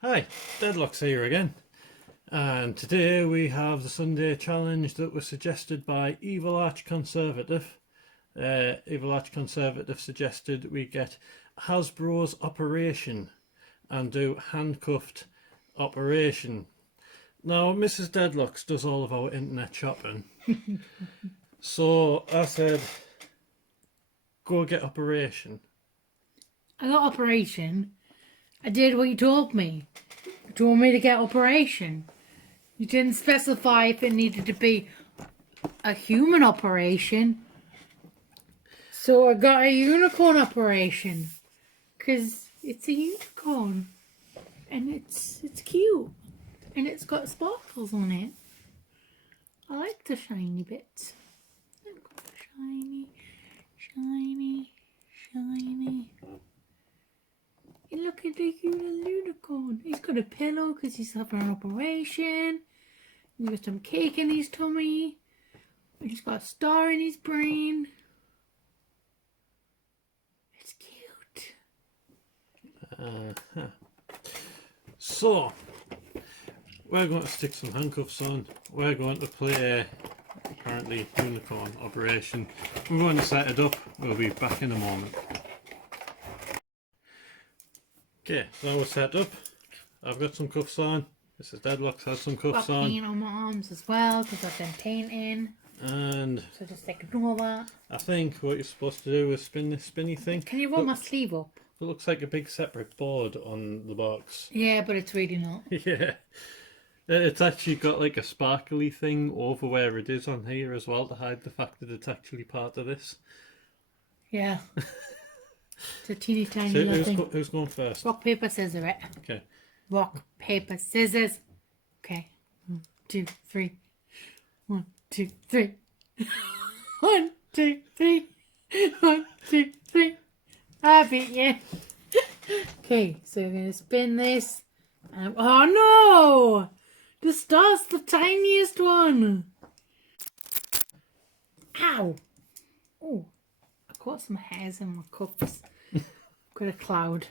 Hi, Deadlock's here again, and today we have the Sunday challenge that was suggested by Evil Arch Conservative. Evil Arch Conservative suggested we get Hasbro's Operation and do Handcuffed Operation. Now, Mrs. Deadlocks does all of our internet shopping, so I said, go get Operation. I got Operation. I did what you told me. You told me to get Operation. You didn't specify if it needed to be a human operation. So I got a unicorn operation. Because it's a unicorn. And it's cute. And it's got sparkles on it. I like the shiny bits. Shiny, shiny, shiny. And look at the unicorn. He's got a pillow because he's having an operation. He's got some cake in his tummy. He's got a star in his brain. It's cute. So, we're going to stick some handcuffs on. We're going to play apparently unicorn operation. We're going to set it up. We'll be back in a moment. Okay, so we're set up. I've got some cuffs on. Mrs. Deadlock's has some cuffs Got on. paint on my arms as well because I've been painting. And So just ignore that. I think what you're supposed to do is spin this spinny thing. Can you roll my sleeve up? It looks like a big separate board on the box. Yeah, but it's really not. Yeah. It's actually got like a sparkly thing over where it is on here as well to hide the fact that it's actually part of this. Yeah. It's a teeny tiny So little thing. who's going first? Rock, paper, scissors, it. Okay. Rock, paper, scissors. Okay. 1, 2, 3. 1, 2, 3. 1, 2, 3. 1, 2, 3. I beat you. Okay, so we're going to spin this. Oh no! The star's the tiniest one. Ow! Oh, I caught some hairs in my cups. Got a cloud.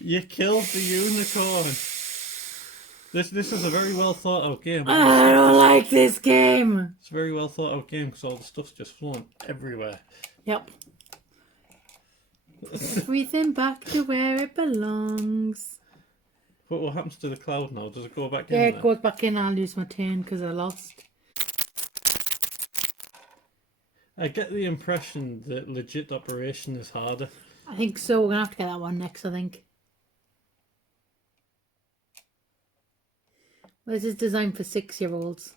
You killed the unicorn. This is a very well thought out game. I don't like this game. It's a very well thought out game because all the stuff's just flown everywhere. Yep. Everything back to where it belongs. But what happens to the cloud now? Does it go back Yeah, in it there? goes back in. I'll lose my turn because I lost. I get the impression that legit operation is harder. I think so. We're going to have to get that one next, I think. This is designed for 6-year-olds.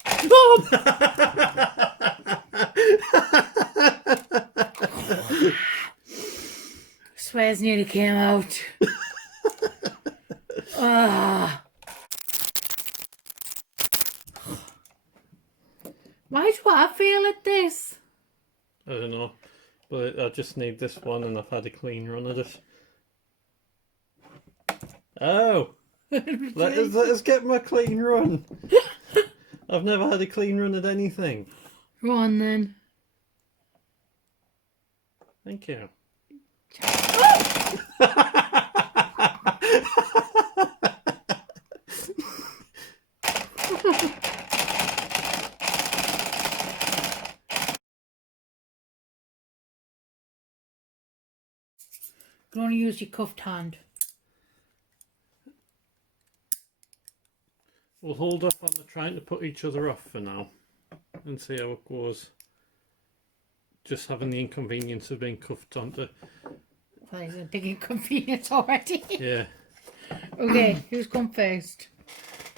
Swears nearly came out. Why do I fail at this? I don't know. But I just need this one and I've had a clean run at it. Oh! let us get my clean run. I've never had a clean run at anything. Go on then. Thank you. You can only use your cuffed hand. We'll hold off on the trying to put each other off for now and see how it goes. Just having the inconvenience of being cuffed onto. That is a big inconvenience already. Yeah. Okay, who's gone first?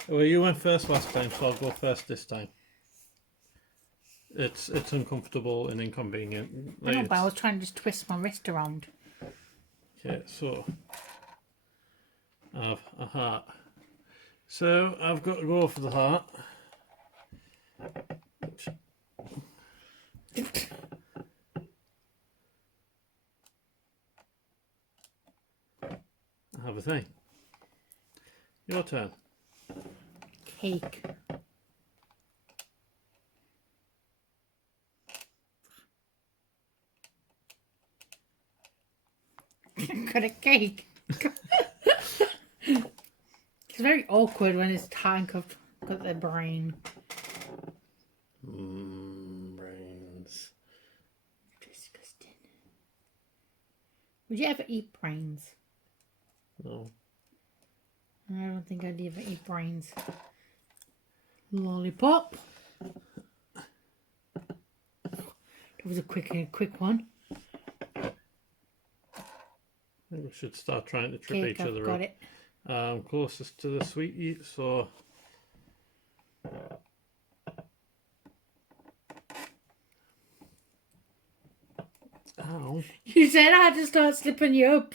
Well, you went first last time, so I'll go first this time. It's uncomfortable and inconvenient. I know, but I was trying to just twist my wrist around. Okay, so I have a heart. So I've got to go for the heart. I have a thing. Your turn. Cake. Got a cake. It's very awkward when it's handcuffed. Got their brain. Brains. Disgusting. Would you ever eat brains? No. I don't think I'd ever eat brains. Lollipop. That was a quick one. I think we should start trying to trip Cake, each other got up. it. Closest to the sweetie, so ow. You said I had to start slipping you up.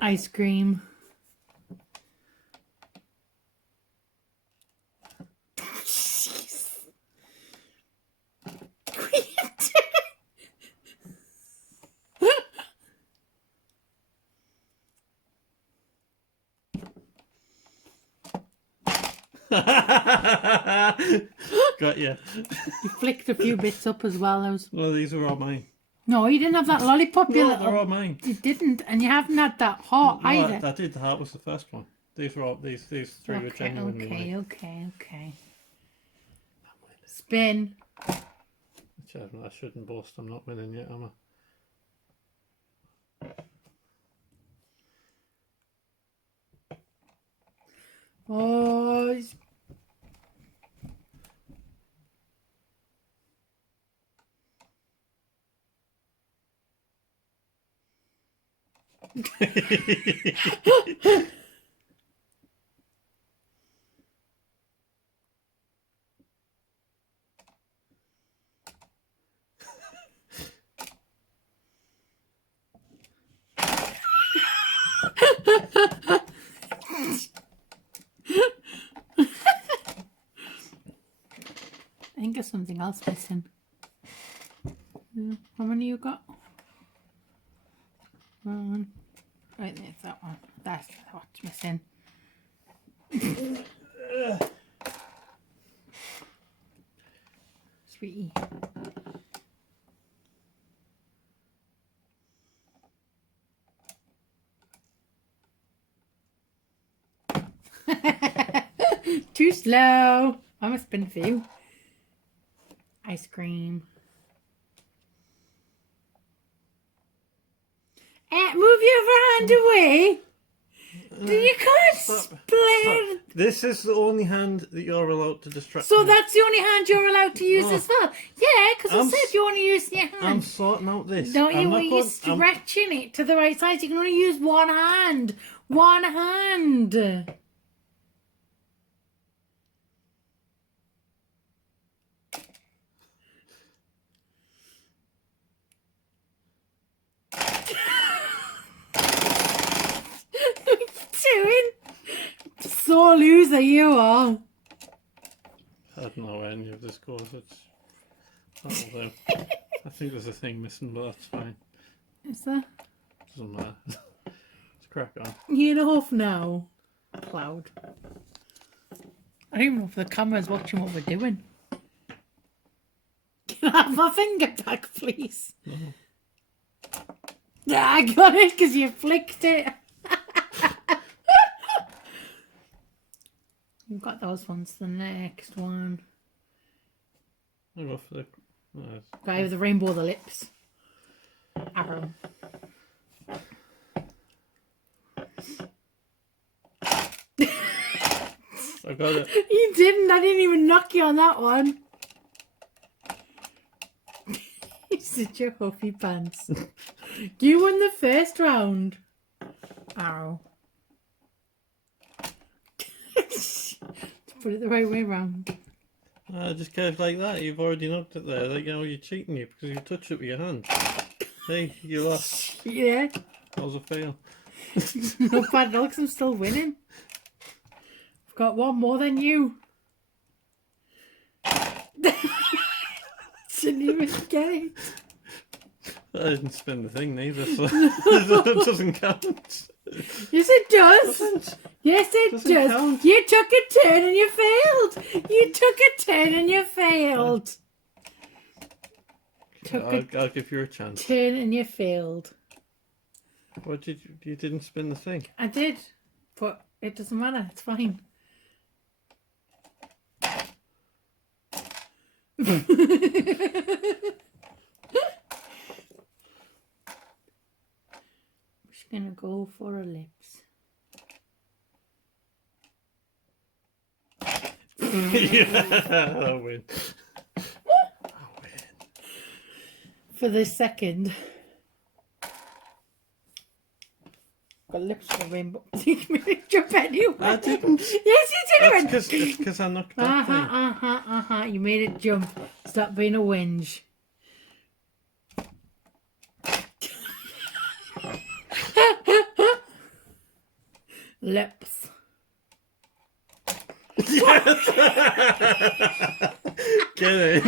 Ice cream. Got you. You flicked a few bits up as well. Well, these were all mine. No, you didn't have that lollipop. You No, they're all mine. You didn't, and you haven't had that heart No, either. I did. The heart was the first one. These were all these three were genuinely mine. Okay. Spin. Which I shouldn't boast. I'm not winning yet, am I? Oh, it's- I think there's something else missing. How many you got? One. Right, there's that one. That's what's missing. Sweetie. Too slow. I'm a spin for you. Ice cream. Move your other hand away. You can't split. This is the only hand that you're allowed to distract. So me. that's the only hand you're allowed to use as well. Yeah, because I said you only use your hand. I'm sorting out this. Don't you? I'm You're stretching it to the right side. You can only use one hand. One hand. What are you doing? Sore loser you are. I don't know where any of this goes. That'll do. I think there's a thing missing, but that's fine. Is there? Doesn't matter. Let's crack on. You're off now. Cloud. I don't even know if the camera's watching what we're doing. Can I have my finger back, please? No. Yeah, I got it because you flicked it. You've got those ones. The next one. I'll go for the. Guy with the rainbow of the lips. Arrow. I got it. You didn't. I didn't even knock you on that one. You're such a huffy pants. You won the first round. Ow. Put it the right way round. Just goes like that. You've already knocked it there. Like, you're cheating you because you touched it with your hand. Hey, you lost. Yeah. That was a fail. No bad luck, I'm still winning. I've got one more than you. Didn't even get it. I didn't spin the thing neither, so it doesn't count. Yes, it does. Yes, it Doesn't does. count. You took a turn and you failed. You took a turn and you failed. I'll give you a chance. Turn and you failed. What did you didn't spin the thing? I did, but it doesn't matter. It's fine. I'm just gonna go for a lips. Yeah, I win. For the second. Got lips for rainbow. You made it jump anyway. I didn't. Yes, you did. That's because I knocked that thing. You made it jump. Stop being a whinge. Lips. Yes. Get it.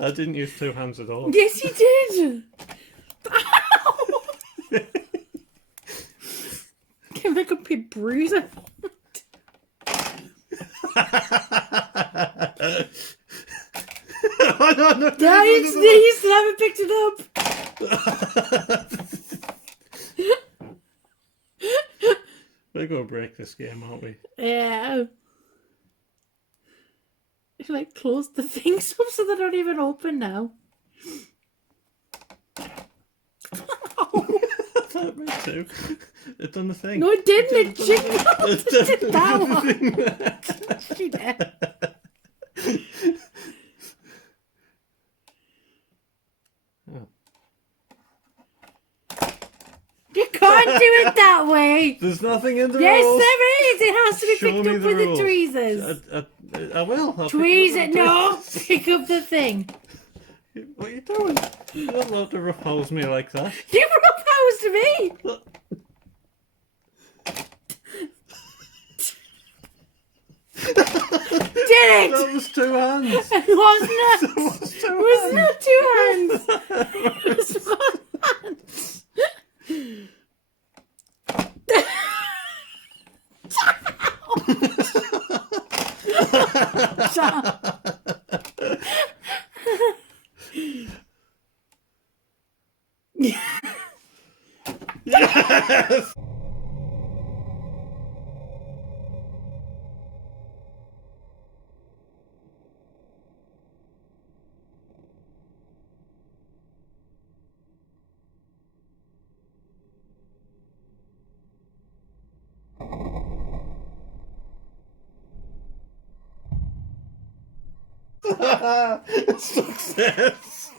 I didn't use two hands at all. Yes, you did. Can make a big bruise. Oh, no. No, you still haven't picked it up. We're going to break this game, aren't we? Yeah. It's like close the things up so they're not even open now. That me too. It done the thing. No, it didn't. It did that one. She did. You can't do it that way. There's nothing in the Yes, rules. there is. It has to be Show picked me up the with the rules. tweezers. I will. I'll Tweeze pick it. No, pick up the thing. What are you doing? You're not allowed to roughhouse me like that. You proposed to me. Did it? That was two hands. It wasn't it? That was two It was not two hands. It was one hand. Yes! Success!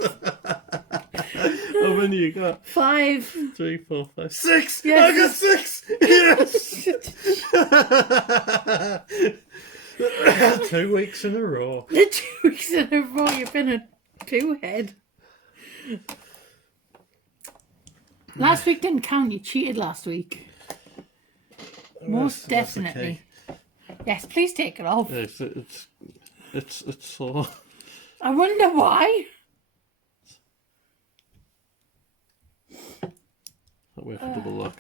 How many you got? 5. 3, 4, 5, 6! Yes. I got 6! Yes! 2 weeks in a row. The 2 weeks in a row, you've been a 2-head. Last week didn't count. You cheated last week. Most That's definitely. okay. Yes, please take it off. It's so. I wonder why. That way for double lock.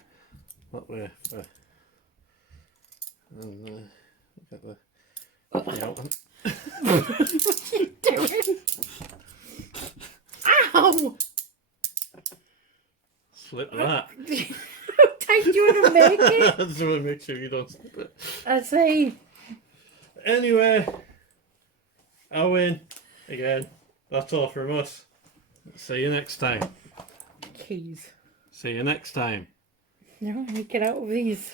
That way for. And get the. Yeah. What are you doing? Ow! Slip that. How tight do you want to make it? I just want to make sure you don't slip it. I say. Anyway, I win again. That's all from us. See you next time. Keys. See you next time. No, I need to get out of these.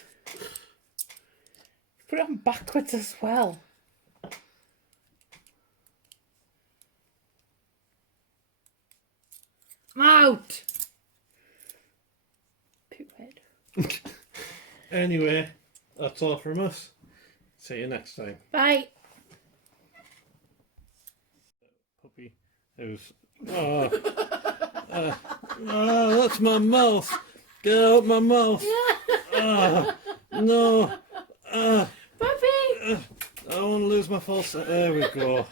Put it on backwards as well. I'm out. Poo head. Anyway, that's all from us. See you next time. Bye. Puppy who's. Oh, that's my mouth. Get out my mouth. No. Puppy. I want to lose my false. There we go.